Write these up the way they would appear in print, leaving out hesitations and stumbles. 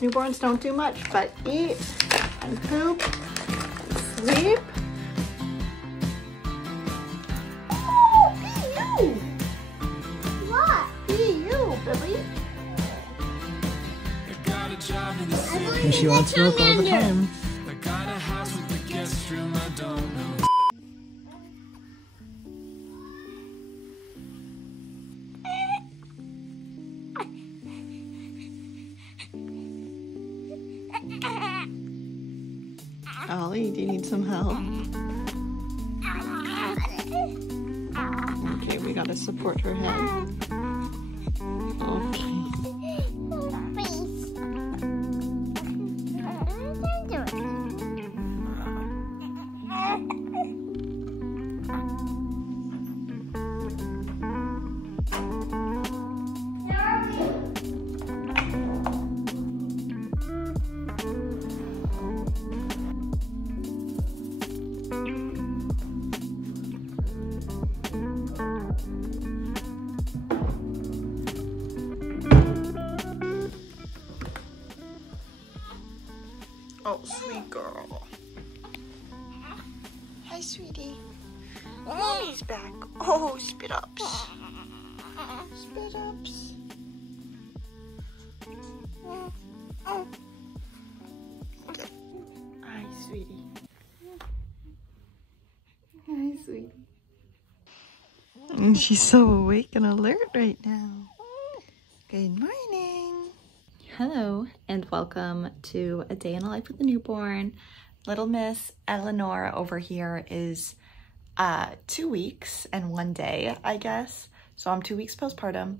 Newborns don't do much but eat and poop and sleep. Oh, be you! What? Be you, Billy. And she wants milk all the time. I got a house with a guest room, I don't know. Ollie, do you need some help? Okay, we gotta support her head. Okay. Oh, sweet girl. Hi, sweetie. Mommy's back. Oh, spit ups. Spit ups. Okay. Hi, sweetie. Hi, sweetie. And she's so awake and alert right now. Good morning. Hello and welcome to a day in the life with a newborn. Little Miss Eleanor over here is 2 weeks and 1 day, I guess. So I'm 2 weeks postpartum.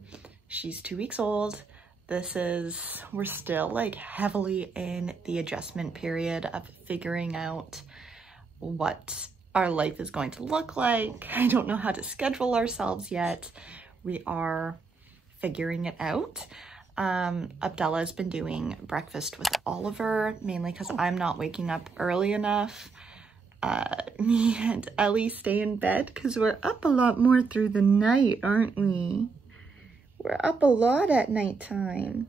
She's 2 weeks old. We're still like heavily in the adjustment period of figuring out what our life is going to look like. I don't know how to schedule ourselves yet. We are figuring it out. Abdullah has been doing breakfast with Oliver, mainly because I'm not waking up early enough. Me and Ellie stay in bed because we're up a lot more through the night, aren't we? We're up a lot at nighttime.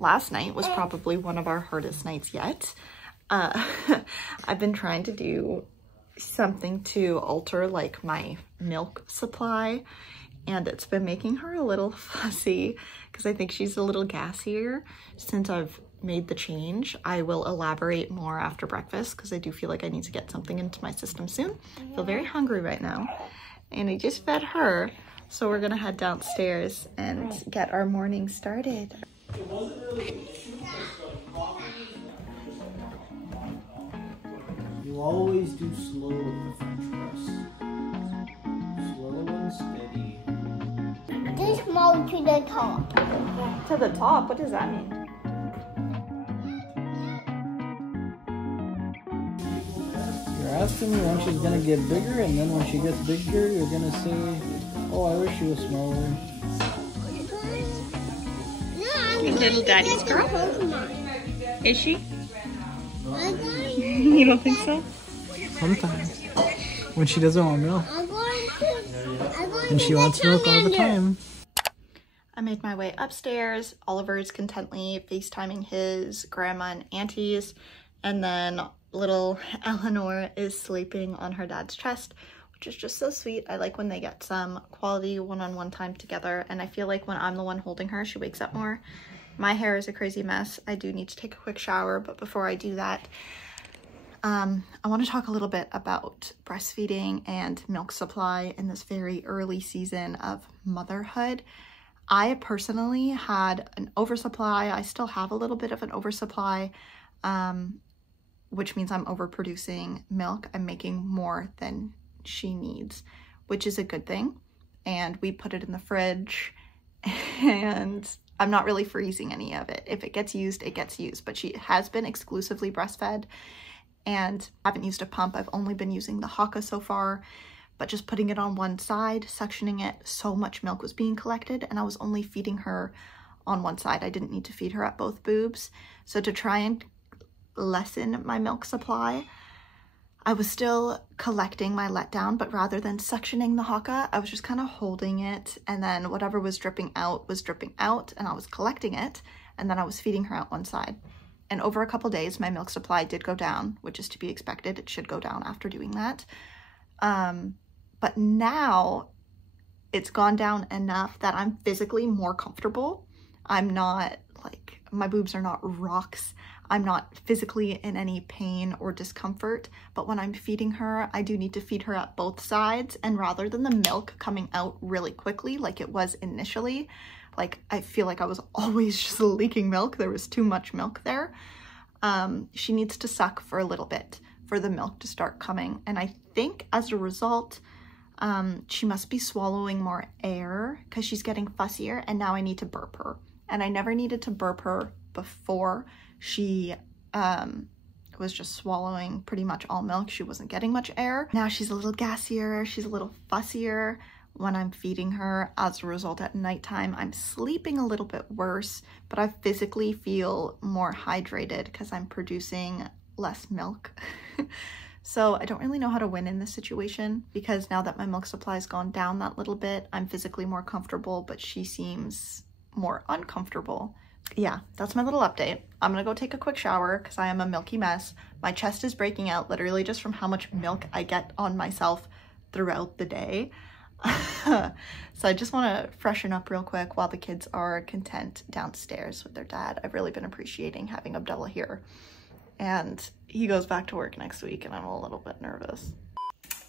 Last night was probably one of our hardest nights yet. I've been trying to do something to alter like my milk supply, and it's been making her a little fussy because I think she's a little gassier since I've made the change. I will elaborate more after breakfast because I do feel like I need to get something into my system soon. I feel very hungry right now and I just fed her, so we're gonna head downstairs and get our morning started. You always do slow with the French press. Slow and steady. This mode to the top. To the top? What does that mean? You're asking me when she's gonna get bigger, and then when she gets bigger, you're gonna say, "Oh, I wish she was smaller." Your little daddy's girl? Is she? You don't think so? Sometimes. When she doesn't want milk. And she wants milk all the time. I made my way upstairs. Oliver is contently FaceTiming his grandma and aunties. And then little Eleanor is sleeping on her dad's chest, which is just so sweet. I like when they get some quality one-on-one time together. And I feel like when I'm the one holding her, she wakes up more. My hair is a crazy mess. I do need to take a quick shower, but before I do that, I want to talk a little bit about breastfeeding and milk supply in this very early season of motherhood. I personally had an oversupply. I still have a little bit of an oversupply, which means I'm overproducing milk. I'm making more than she needs, which is a good thing. And we put it in the fridge, and I'm not really freezing any of it. If it gets used, it gets used. But she has been exclusively breastfed, and I haven't used a pump. I've only been using the Haka so far, but just putting it on one side, suctioning it, so much milk was being collected, and I was only feeding her on one side. I didn't need to feed her at both boobs. So to try and lessen my milk supply, I was still collecting my letdown, but rather than suctioning the haka, I was just kind of holding it, and then whatever was dripping out, and I was collecting it, and then I was feeding her out one side. And over a couple days, my milk supply did go down, which is to be expected. It should go down after doing that. But now it's gone down enough that I'm physically more comfortable. I'm not like, my boobs are not rocks. I'm not physically in any pain or discomfort, but when I'm feeding her, I do need to feed her at both sides, and rather than the milk coming out really quickly like it was initially, like I feel like I was always just leaking milk, there was too much milk there, she needs to suck for a little bit for the milk to start coming, and I think as a result, she must be swallowing more air because she's getting fussier, and now I need to burp her, and I never needed to burp her before. She was just swallowing pretty much all milk. She wasn't getting much air. Now she's a little gassier, she's a little fussier when I'm feeding her. As a result, at nighttime, I'm sleeping a little bit worse, but I physically feel more hydrated because I'm producing less milk. So I don't really know how to win in this situation, because now that my milk supply's gone down that little bit, I'm physically more comfortable, but she seems more uncomfortable. Yeah, that's my little update. I'm gonna go take a quick shower because I am a milky mess. My chest is breaking out literally just from how much milk I get on myself throughout the day. So I just want to freshen up real quick while the kids are content downstairs with their dad. I've really been appreciating having Abdullah here, and he goes back to work next week and I'm a little bit nervous.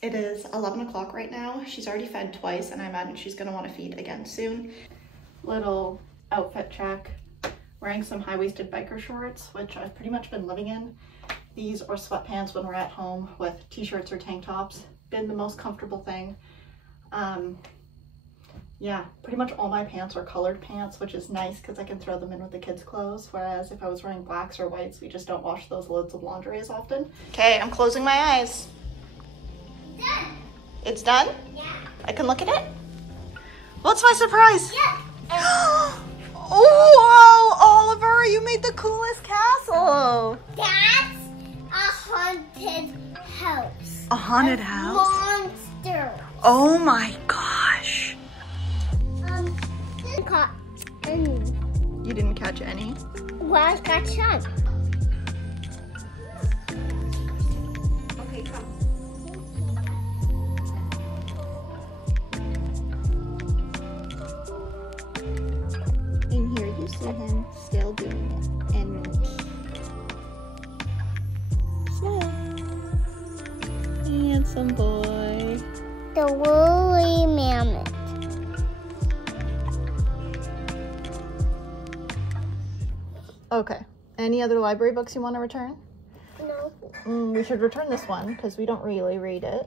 It is 11 o'clock right now. She's already fed twice and I imagine she's gonna want to feed again soon. Little outfit check. Wearing some high-waisted biker shorts, which I've pretty much been living in. These or sweatpants when we're at home with t-shirts or tank tops. Been the most comfortable thing. Yeah, pretty much all my pants are colored pants, which is nice because I can throw them in with the kids' clothes, whereas if I was wearing blacks or whites, we just don't wash those loads of laundry as often. Okay, I'm closing my eyes. Done. It's done? Yeah. I can look at it? What's my surprise? Yeah. Oh, Oliver, you made the coolest castle. That's a haunted house. A haunted house? Monster. Oh my gosh. Didn't caught any. You didn't catch any? Well, I got some. Okay, come. In here, you see him still doing it. And smile. Handsome boy. The woolly mammoth. Okay. Any other library books you want to return? No. We should return this one because we don't really read it.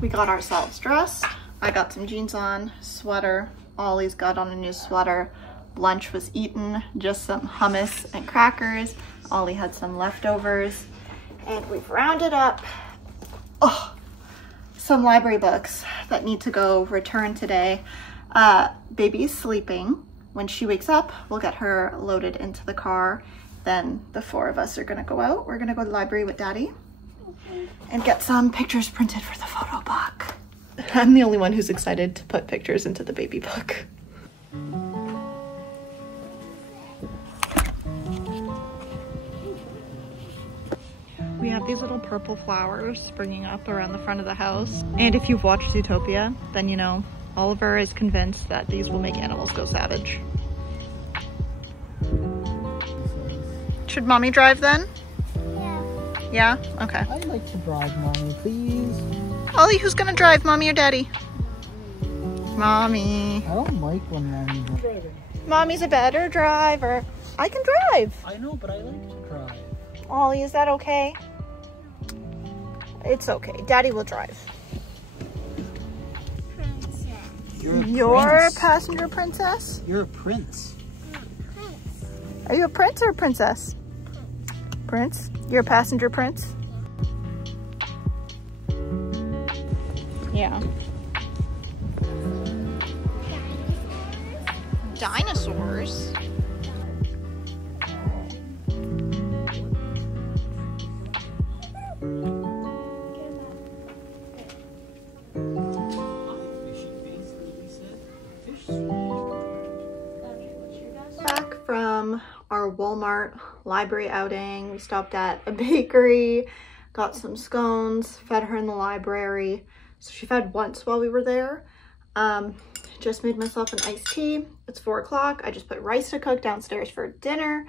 We got ourselves dressed. I got some jeans on, sweater. Ollie's got on a new sweater. Lunch was eaten, just some hummus and crackers. Ollie had some leftovers. And we've rounded up some library books that need to go return today. Baby's sleeping. When she wakes up, we'll get her loaded into the car. Then the four of us are gonna go out. We're gonna go to the library with Daddy and get some pictures printed for the photo book. I'm the only one who's excited to put pictures into the baby book. We have these little purple flowers springing up around the front of the house. And if you've watched Zootopia, then you know Oliver is convinced that these will make animals go savage. Should Mommy drive then? Yeah. Yeah? Okay. I'd like to drive, Mommy, please. Ollie, who's gonna drive, Mommy or Daddy? Mommy. I don't like when Mommy's driving. Mommy's a better driver. I can drive. I know, but I like to drive. Ollie, is that okay? It's okay. Daddy will drive. You're a passenger princess? You're a prince. Are you a prince or a princess? Prince? You're a passenger prince? Yeah. Dinosaurs? our Walmart library outing. We stopped at a bakery, got some scones, fed her in the library. So she fed once while we were there. Just made myself an iced tea. It's 4 o'clock. I just put rice to cook downstairs for dinner.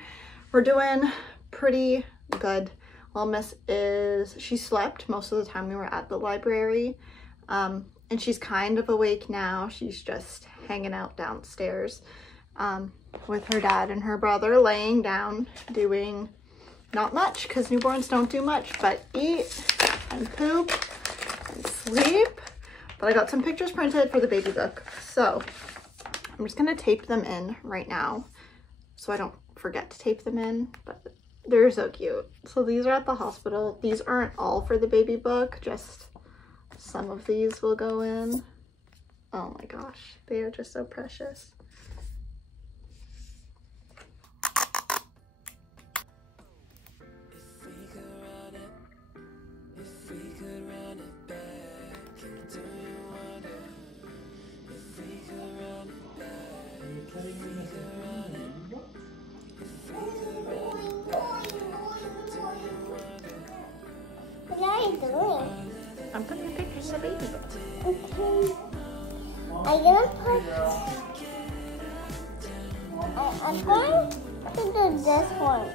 We're doing pretty good. Little Miss she slept most of the time we were at the library. And she's kind of awake now. She's just hanging out downstairs with her dad and her brother, laying down, doing not much because newborns don't do much but eat and poop and sleep. But I got some pictures printed for the baby book. So I'm just gonna tape them in right now so I don't forget to tape them in, but they're so cute. So these are at the hospital. These aren't all for the baby book, just some of these will go in. Oh my gosh, they are just so precious. What are you doing? I'm putting a picture of the baby book. Okay. I'm gonna put. I'm going to do this one.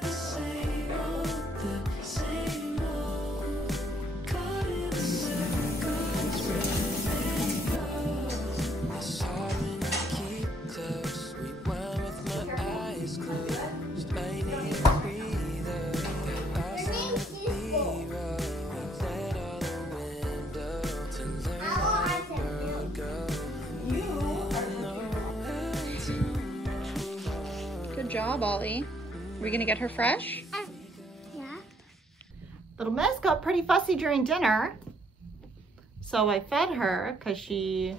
Good job, Ollie. Are we gonna get her fresh? Yeah. Little Miss got pretty fussy during dinner. So I fed her because she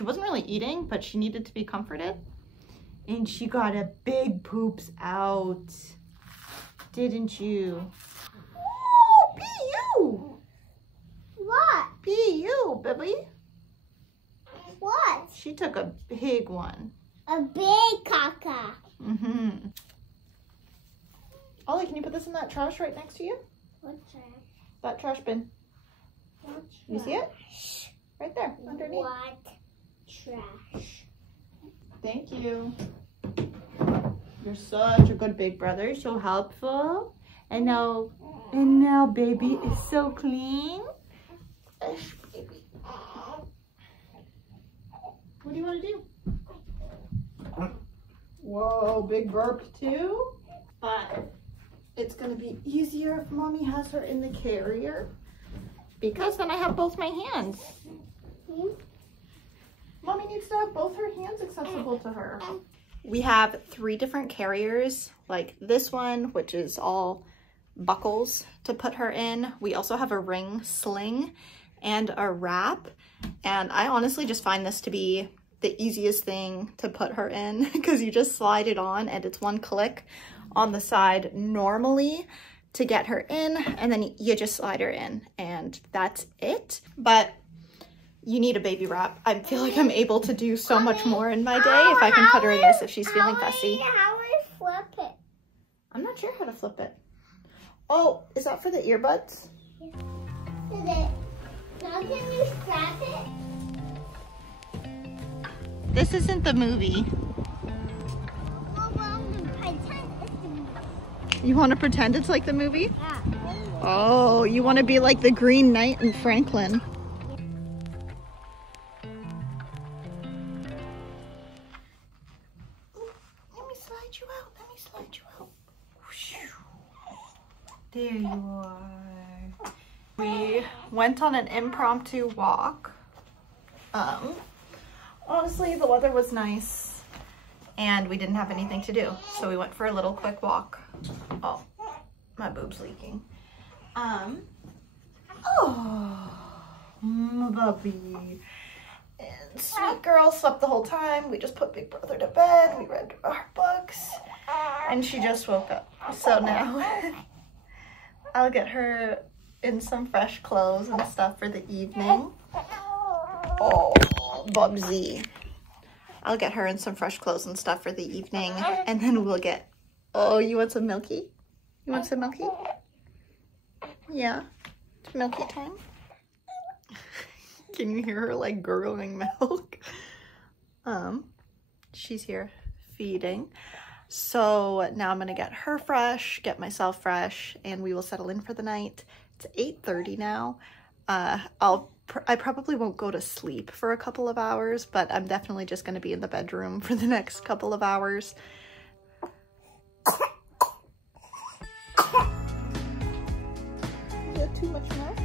wasn't really eating, but she needed to be comforted. And she got a big poops out. Didn't you? Oh, P.U. What? P.U., baby. What? She took a big one. A big caca. Mm-hmm. Ollie, can you put this in that trash right next to you? What trash? That trash bin. What You see it? Right there, underneath. What trash? Thank you. You're such a good big brother, so helpful. And now baby is so clean. Baby. What do you want to do? Whoa, big burp too. But it's gonna be easier if mommy has her in the carrier because then I have both my hands. Mommy needs to have both her hands accessible to her. We have 3 different carriers, like this one, which is all buckles to put her in. We also have a ring sling and a wrap. And I honestly just find this to be the easiest thing to put her in because you just slide it on and it's one click on the side normally to get her in, and then you just slide her in and that's it. But you need a baby wrap. I feel like I'm able to do so much more in my day if I can put her in this if she's feeling fussy. How do I flip it? I'm not sure how to flip it. Oh, is that for the earbuds? Now can you strap it? This isn't the movie. Well, I'm gonna pretend it's the movie. You want to pretend it's like the movie? Yeah. Oh, you want to be like the Green Knight in Franklin. Let me slide you out. Let me slide you out. There you are. We went on an impromptu walk. Honestly, the weather was nice and we didn't have anything to do. So we went for a little quick walk. Oh, my boob's leaking. Oh, puppy. And sweet girl slept the whole time. We just put Big Brother to bed. We read our books and she just woke up. So now I'll get her in some fresh clothes and stuff for the evening. Oh, Bubsy. I'll get her in some fresh clothes and stuff for the evening, and then we'll get, oh, you want some milky? You want some milky? Yeah, it's milky time. Can you hear her like gurgling milk? She's here feeding. So now I'm gonna get her fresh, get myself fresh, and we will settle in for the night. It's 8:30 now. I probably won't go to sleep for a couple of hours, but I'm definitely just gonna be in the bedroom for the next couple of hours. Is that too much milk?